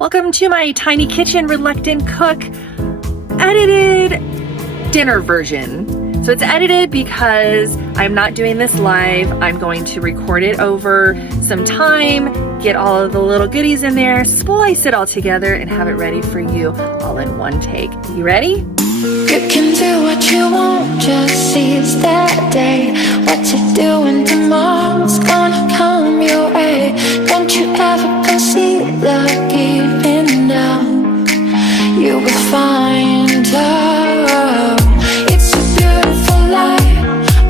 Welcome to my tiny kitchen reluctant cook edited dinner version. So it's edited because I'm not doing this live. I'm going to record it over some time, get all of the little goodies in there, splice it all together, and have it ready for you all in one take. You ready? You can do what you want, just seize that day. What you're doing tomorrow's gonna come your way. Don't you ever consider giving up. You will find love. It's a beautiful life.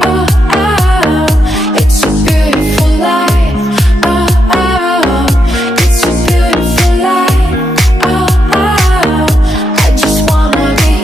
Oh, oh. It's a beautiful life. Oh, oh. It's a beautiful life. Oh, oh. I just wanna be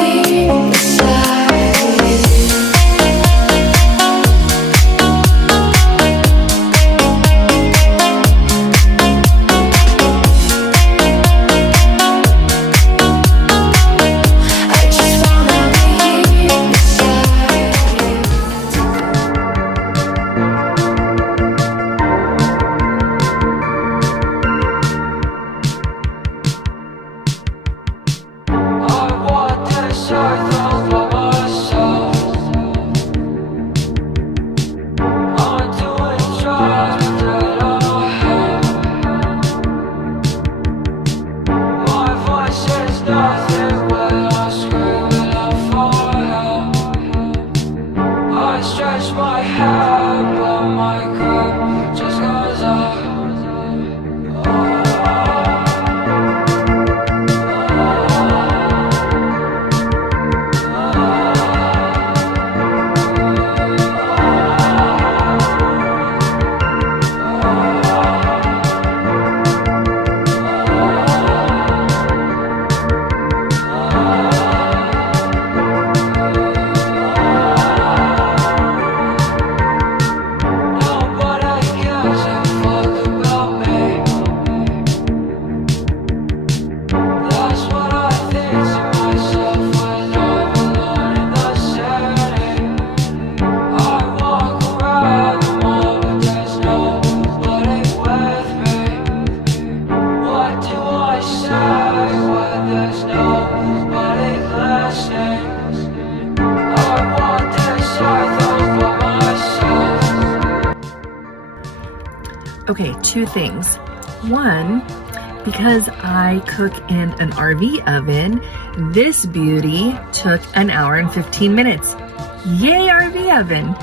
Okay, two things. One, because I cook in an RV oven, this beauty took an hour and 15 minutes. Yay, RV oven.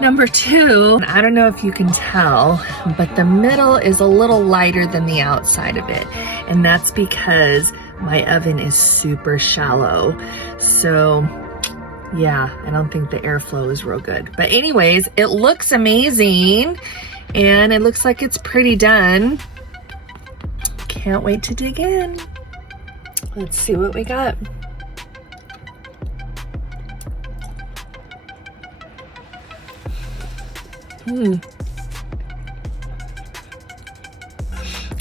Number two, I don't know if you can tell, but the middle is a little lighter than the outside of it. And that's because my oven is super shallow. So yeah, I don't think the airflow is real good. But anyways, it looks amazing. And it looks like it's pretty done. Can't wait to dig in. Let's see what we got.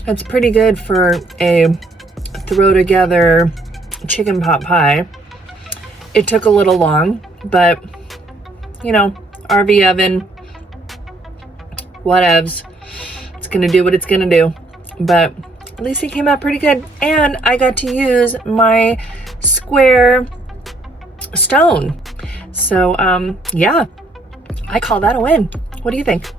That's pretty good for a throw together chicken pot pie. It took a little long, but you know, RV oven, whatevs. It's gonna do what it's gonna do. But at least it came out pretty good. And I got to use my square stone. So yeah, I call that a win. What do you think?